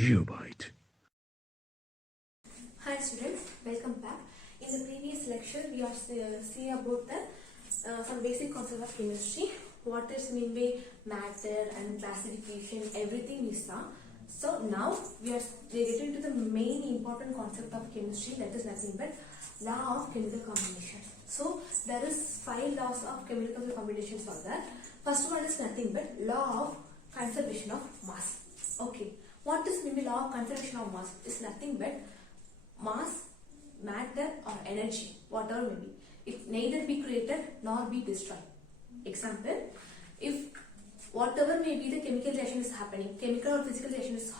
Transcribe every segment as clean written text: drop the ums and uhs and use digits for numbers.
Geobite. Hi students, welcome back. In the previous lecture, we are seeing about the some basic concepts of chemistry. What is mean by matter and classification, everything we saw. So now we are getting to the main important concept of chemistry, that is nothing but law of chemical combination. So there is 5 laws of chemical combinations are there. First one is nothing but law of conservation of mass. Okay, what is mean by law of conservation of mass? Is nothing but mass, matter or energy, whatever may be, it neither be created nor be destroyed. Example, if whatever may be the chemical reaction is happening, chemical or physical reaction is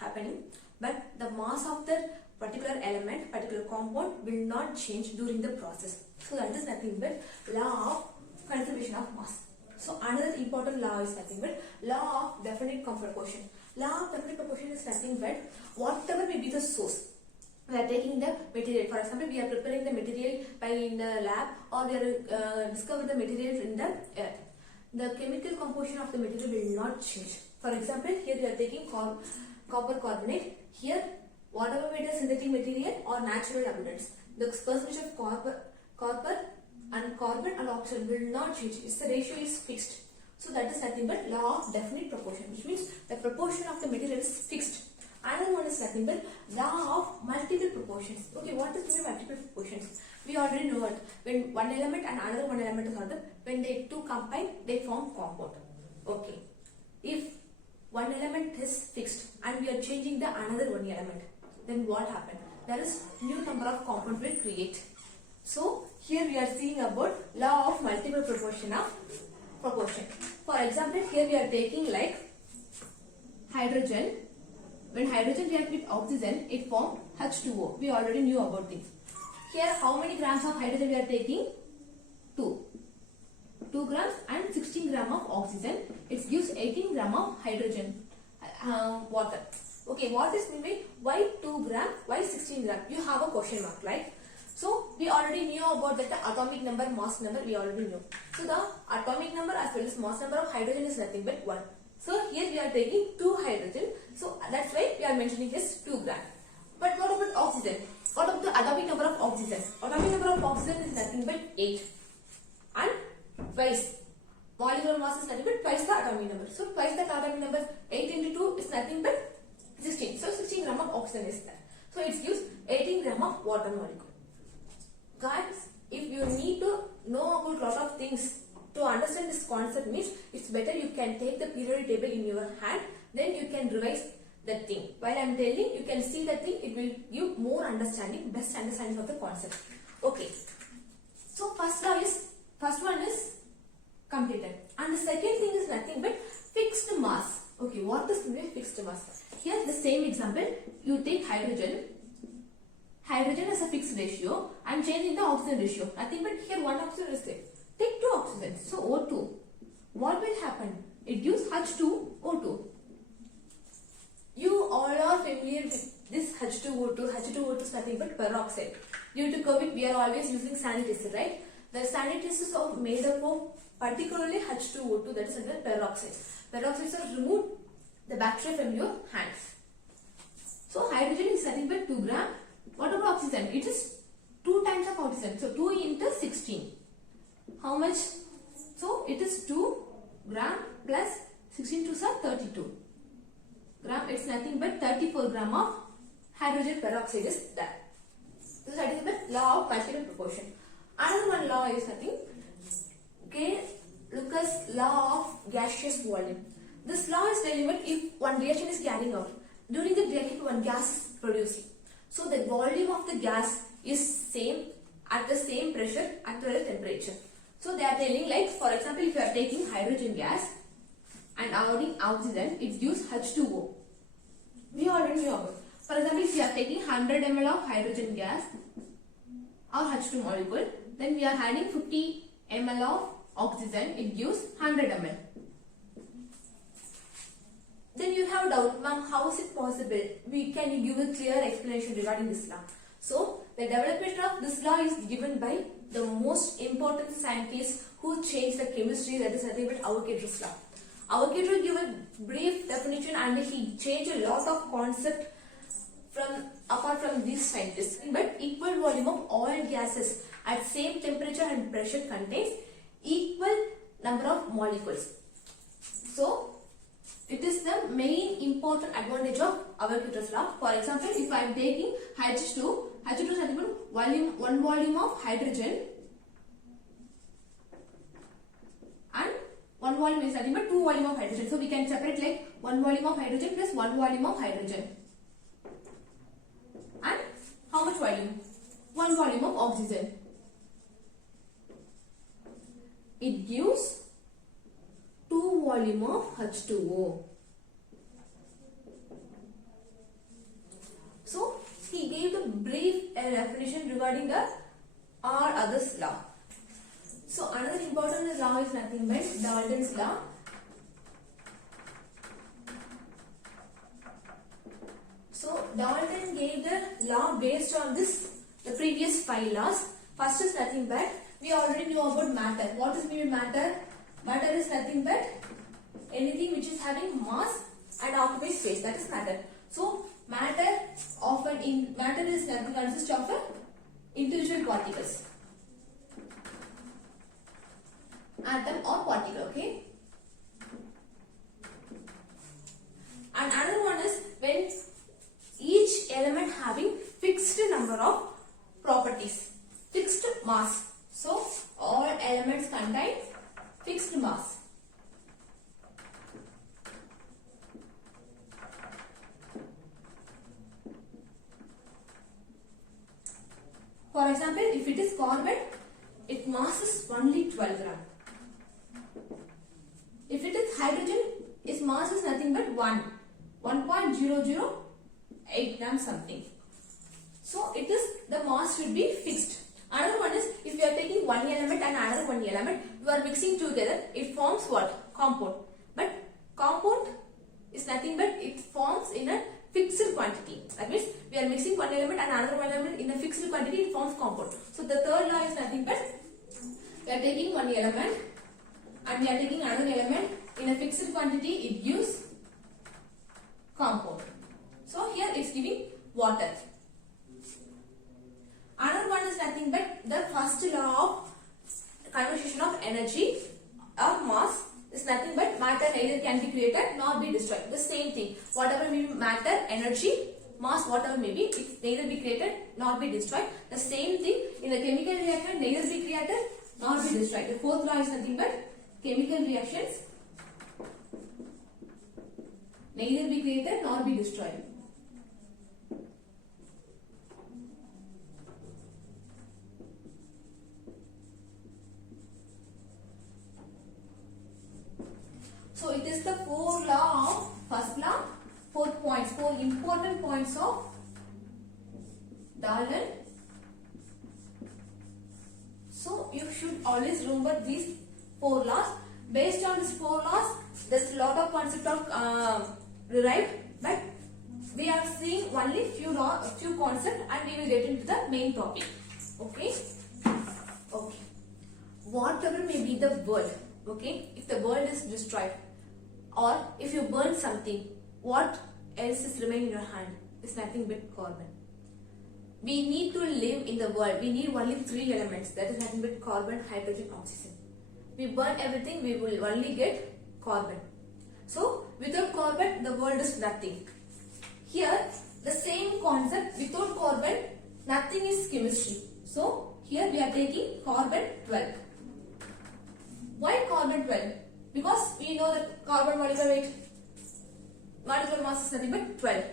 happening, but the mass of the particular element, particular compound will not change during the process. So that is nothing but law of conservation of mass. So another important law is nothing but law of definite proportion. Law of definite proportion is nothing but whatever may be the source, we are taking the material. For example, we are preparing the material by in the lab, or we are discover the materials in the earth. The chemical composition of the material will not change. For example, here we are taking copper carbonate. Here, whatever it is synthetic material or natural abundance, the percentage of copper and carbon and oxygen will not change. The ratio is fixed. So that is nothing but law of definite proportion, which means the proportion of the material is fixed. Another one is nothing but law of multiple proportions. Okay, what is multiple proportions? We already know it. When one element and another one element is ordered, when they two combine, they form compound. Okay. If one element is fixed and we are changing the another one element, then what happens? There is new number of compounds will create. So here we are seeing about law of multiple proportion. For example, here we are taking like hydrogen. When hydrogen reacts with oxygen, it forms H2O. We already knew about this. Here, how many grams of hydrogen we are taking? 2. 2 grams and 16 grams of oxygen. It gives 18 grams of hydrogen water. Okay, what is mean by why 2 grams, why 16 grams? You have a question mark, right? So, we already knew about that the atomic number, mass number, we already knew. So, the atomic number as well as mass number of hydrogen is nothing but 1. So here we are taking 2 hydrogen. So that's why we are mentioning this 2 gram. But what about oxygen? What about the atomic number of oxygen? Atomic number of oxygen is nothing but 8. And twice. Molecular mass is nothing but twice the atomic number. So twice the atomic number, 8 into 2 is nothing but 16. So 16 gram of oxygen is there. So it gives 18 gram of water molecule. Guys, if you need to know about lot of things, to understand this concept means it's better you can take the periodic table in your hand, then you can revise the thing. While I am telling, you can see the thing, it will give more understanding, best understanding of the concept. Okay. So first one is completed. And the second thing is nothing but fixed mass. Okay, what is fixed mass? Here the same example, you take hydrogen. Hydrogen has a fixed ratio. I am changing the oxygen ratio. Nothing but here one oxygen is there. Take 2 oxygen, so O2. What will happen? It gives H2O2. You all are familiar with this H2O2. H2O2 is nothing but peroxide. Due to COVID, we are always using sanitizer, right? The sanitizers are made up of particularly H2O2, that is under peroxide. Peroxides are remove the bacteria from your hands. So hydrogen is nothing but 2 gram. What about oxygen? It is 2 times of oxygen. So 2 into 16. How much? So it is 2 gram plus 16 to 32 gram. It's nothing but 34 gram of hydrogen peroxide is there. So that is the law of multiple proportion. Another one law is nothing. Okay, Lucas law of gaseous volume. This law is telling that if one reaction is carrying out, during the reaction one gas is producing. So the volume of the gas is same at the same pressure at the temperature. So they are telling, like for example, if you are taking hydrogen gas and adding oxygen, it gives H2O. We already know about. For example, if you are taking 100 ml of hydrogen gas or H2 molecule, then we are adding 50 ml of oxygen, it gives 100 ml. Then you have doubt, ma'am, how is it possible? Can you give a clear explanation regarding this law? So, the development of this law is given by the most important scientist who changed the chemistry, that is nothing but Avogadro's law. Avogadro gave a brief definition and he changed a lot of concept from apart from these scientists. But equal volume of all gases at same temperature and pressure contains equal number of molecules. So it is the main important advantage of Avogadro's law. For example, if I am taking H2 is nothing but one volume of hydrogen and one volume is nothing but 2 volume of hydrogen. So we can separate like 1 volume of hydrogen plus 1 volume of hydrogen. And how much volume? 1 volume of oxygen. It gives 2 volume of H2O. So he gave the brief definition regarding the or others law. So another important law is nothing but Dalton's law. So Dalton gave the law based on the previous 5 laws. First is nothing but we already knew about matter. What is mean matter? Matter is nothing but anything which is having mass and occupies space. That is matter. So matter is nothing consists of individual particles, atom or particle. Okay. And another one is when each element having fixed number of properties, fixed mass. So all elements contain fixed mass. For example, if it is carbon, its mass is only 12 gram. If it is hydrogen, its mass is nothing but 1.008 gram something. So it is the mass should be fixed. Another one is if you are taking one element and another one element, you are mixing together, it forms what? Compound. But compound is nothing but it forms in a fixed quantity. That means we are mixing one element and another one element in a fixed quantity, it forms compound. So the third law is nothing but we are taking one element and we are taking another element in a fixed quantity, it gives compound. So here it is giving water. Another one is nothing but the first law of conservation of energy or mass is nothing but matter neither can be created nor be destroyed. The same thing. Whatever may be matter, energy, mass, whatever may be, it neither be created nor be destroyed. The same thing in the chemical reaction, neither be created nor be destroyed. The fourth law is nothing but chemical reactions neither be created nor be destroyed. So it is the first law, 4 points, 4 important points of Dalton. So you should always remember these 4 laws. Based on these 4 laws, there's a lot of concept of derived, but we are seeing only few concepts and we will get into the main topic. Okay. Okay. Whatever may be the world, okay, if the world is destroyed or if you burn something, what else is remaining in your hand? It's nothing but carbon. We need to live in the world. We need only 3 elements. That is nothing but carbon, hydrogen, oxygen. We burn everything, we will only get carbon. So without carbon, the world is nothing. Here, the same concept, without carbon, nothing is chemistry. So here we are taking carbon 12. Why carbon 12? Because we know that carbon molecular weight, molecular mass is nothing but 12.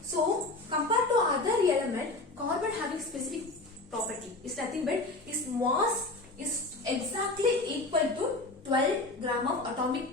So compared to other element, carbon having specific property is nothing but its mass is exactly equal to 12 gram of atomic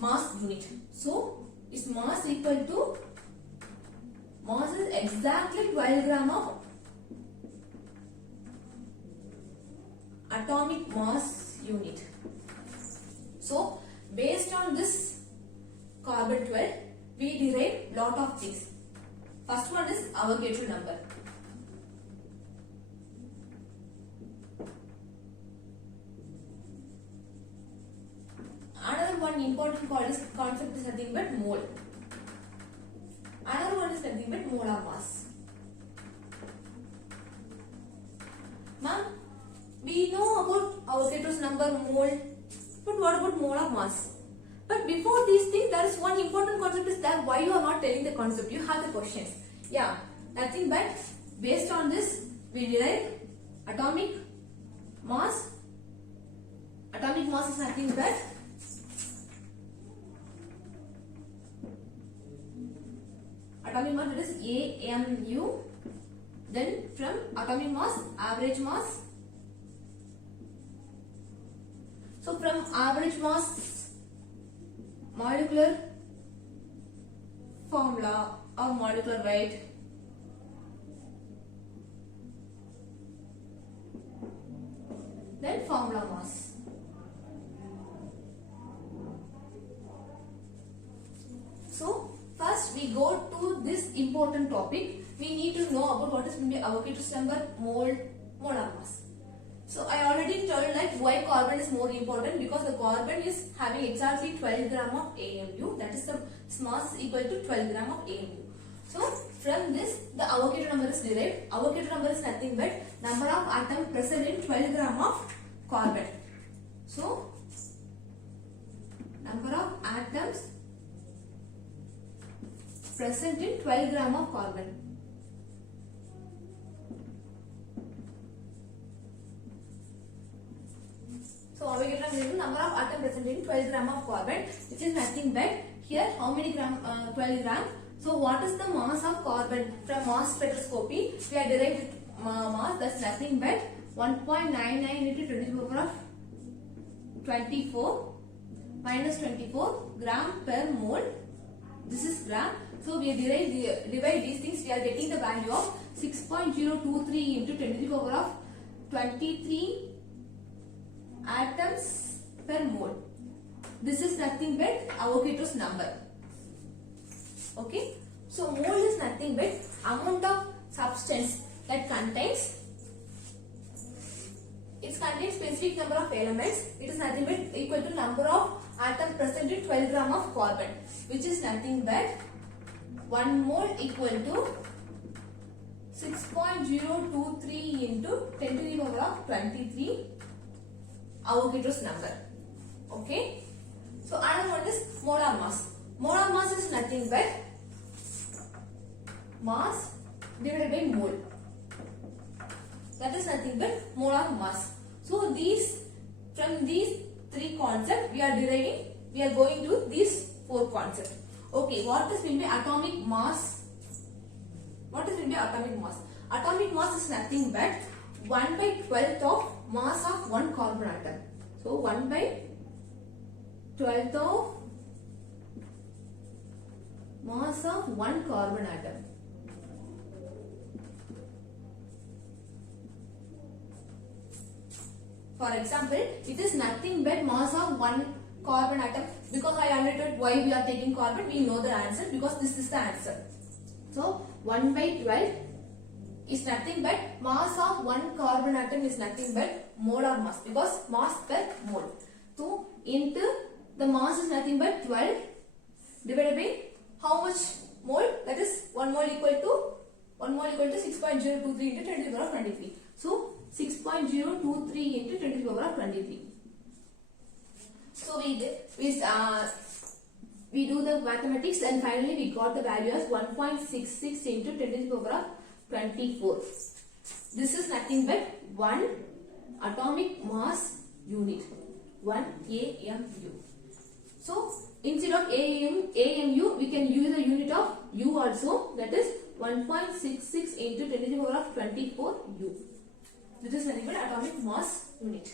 mass unit. So its mass equal to mass is exactly 12 gram of atomic mass unit. So based on this carbon 12, we derive lot of things. First one is Avogadro number. Another one Another one is nothing but molar mass. Ma'am, we know about Avogadro's number, mole, but what about molar mass? But before these things, there is one important concept is that why you are not telling the concept. You have the questions. Yeah, nothing but based on this, we derive atomic mass. Atomic mass is nothing but atomic mass, that is AMU. Then from atomic mass, average mass. So from average mass, molecular formula or molecular weight. Then formula mass. So first we go to this important topic. We need to know about what is Avogadro's number, mole, molar mass. So I already told like why carbon is more important, because the carbon is having exactly 12 gram of AMU. That is the mass is equal to 12 gram of AMU. So from this the Avogadro number is derived. Avogadro number is nothing but number of atoms present in 12 gram of carbon. So number of atoms present in 12 gram of carbon. So Avogadro number is number of atoms present in 12 gram of carbon, which is nothing but here how many gram? 12 gram. So what is the mass of carbon? From mass spectroscopy, we are derived mass, that's nothing but 1.99 into 10 to the power of 24 minus 24 gram per mole. This is gram. So we divide these things, we are getting the value of 6.023 into 10 to the power of 23 atoms per mole. This is nothing but Avogadro's number. Okay. So mole is nothing but amount of substance that contains. It contains specific number of elements. It is nothing but equal to number of atoms present in 12 gram of carbon, which is nothing but 1 mole equal to 6.023 into 10 to the power of 23 Avogadro's number. Okay. So another one is molar mass. Molar mass is nothing but mass divided by mole. That is nothing but molar mass. So from these three concepts we are deriving, we are going to these four concepts. Okay, what is mean by atomic mass? What is mean by atomic mass? Atomic mass is nothing but 1 by 12th of mass of one carbon atom. So 1 by 12th of mass of one carbon atom. For example, it is nothing but mass of one carbon atom. Because I already told why we are taking carbon, we know the answer because this is the answer. So 1 by 12 is nothing but mass of one carbon atom is nothing but molar mass, because mass per mole. So into the mass is nothing but 12 divided by how much mole? That is 1 mole equal to 6.023 into 10 to the power of 23. So 6.023 into 10 to the power of 23. So we do the mathematics and finally we got the value as 1.66 into 10 to the power of 24. This is nothing but 1 atomic mass unit. 1 AMU. So instead of AMU, we can use the unit of U also, that is 1.66 into 10 to the power of 24 U. This is nothing but atomic mass unit.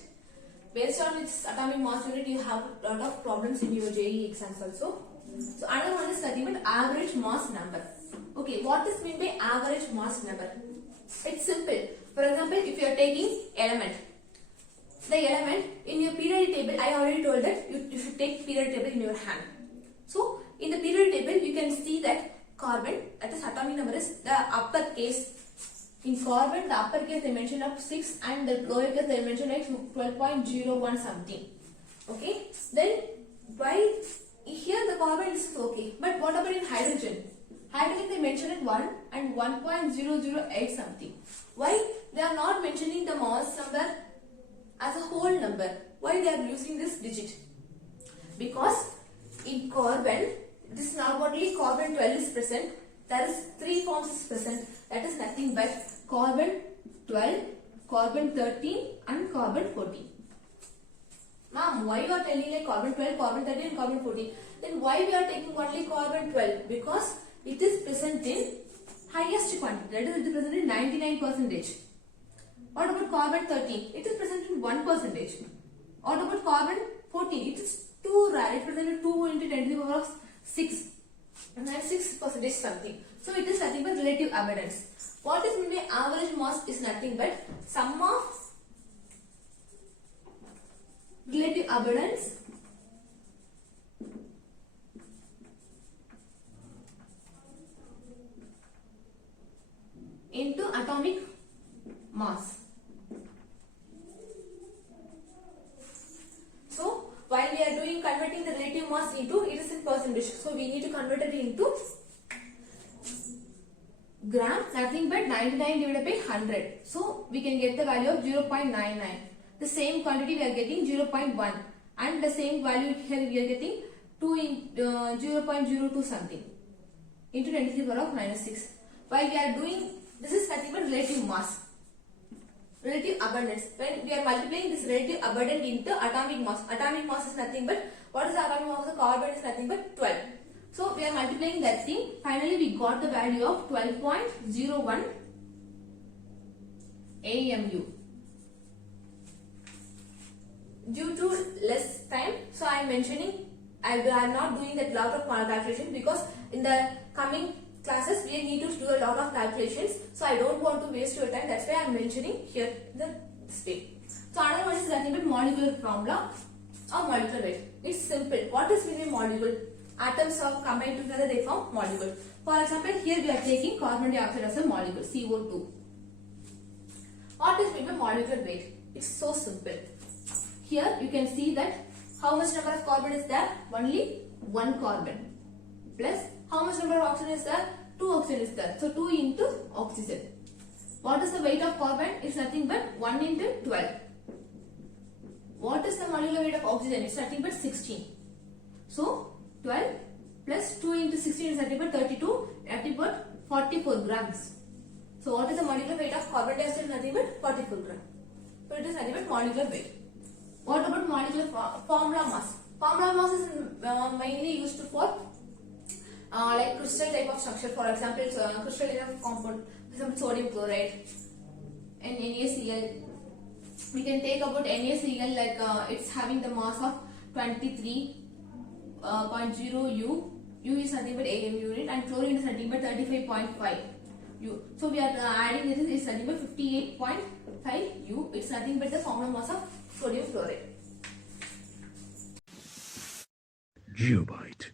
Based on its atomic mass unit, you have a lot of problems in your JEE exams also. So another one is nothing but average mass number. Okay, what is meant by average mass number? It's simple. For example, if you are taking element, the element in your periodic table, I already told that you should take periodic table in your hand. So in the periodic table, you can see that carbon, that is atomic number, is the uppercase. In carbon, the uppercase they mention up 6 and the lowercase they mention like 12.01 something. Okay. Then why here the carbon is okay, but what about in hydrogen? Hydrogen they mention it 1 and 1.008 something. Why they are not mentioning the mass number as a whole number? Why they are using this digit? Because in carbon, this is not only carbon 12 is present, there is 3 forms is present. That is nothing but carbon 12, carbon 13 and carbon 14. Ma'am, why you are telling like carbon 12, carbon 13 and carbon 14? Then why we are taking only carbon 12? Because it is present in highest quantity. That is, it is present in 99%. What about carbon 13? It is present in 1%. What about carbon 14? It is too rare. It is present in 2 into 10 to the power of 6. And that is 6% something. So it is nothing but relative abundance. What is meant by average mass is nothing but sum of relative abundance into atomic mass. So while we are doing converting the relative mass into, it is in percentage. So we need to convert it into gram, nothing but 99 divided by 100. So we can get the value of 0.99. The same quantity we are getting 0.1 and the same value here we are getting 0.02 something into 10 to the power of minus 6. While we are doing, this is nothing but relative mass, relative abundance. When we are multiplying this relative abundance into atomic mass is nothing but, what is the atomic mass of carbon is nothing but 12. So we are multiplying that thing. Finally we got the value of 12.01 AMU. Due to less time, so I am mentioning, I am not doing that lot of calculation because in the coming classes we need to do a lot of calculations. So I don't want to waste your time. That's why I am mentioning here this way. So another one is nothing but molecular formula or molecular weight. It's simple. What is meaning molecule? Atoms are combined together, they form molecule. For example, here we are taking carbon dioxide as a molecule, CO2. What is meant by molecular weight? It's so simple. Here you can see that how much number of carbon is there? Only 1 carbon. Plus how much number of oxygen is there? 2 oxygen is there. So 2 into oxygen. What is the weight of carbon? It's nothing but 1 into 12. What is the molecular weight of oxygen? It's nothing but 16. So 12 plus 2 into 16 is nothing but 32, nothing but 44 grams. So what is the molecular weight of carbon dioxide? Nothing but 44 grams. So it is nothing but molecular weight. What about molecular formula mass? Formula mass is mainly used for like crystal type of structure. For example, crystal type of compound, for example sodium chloride and NaCl. We can take about NaCl like it's having the mass of 23.0 U. U is nothing but AMU unit and chlorine is nothing but 35.5 U. So we are adding this is nothing but 58.5 U. It's nothing but the formula mass of sodium chloride. Geobyte.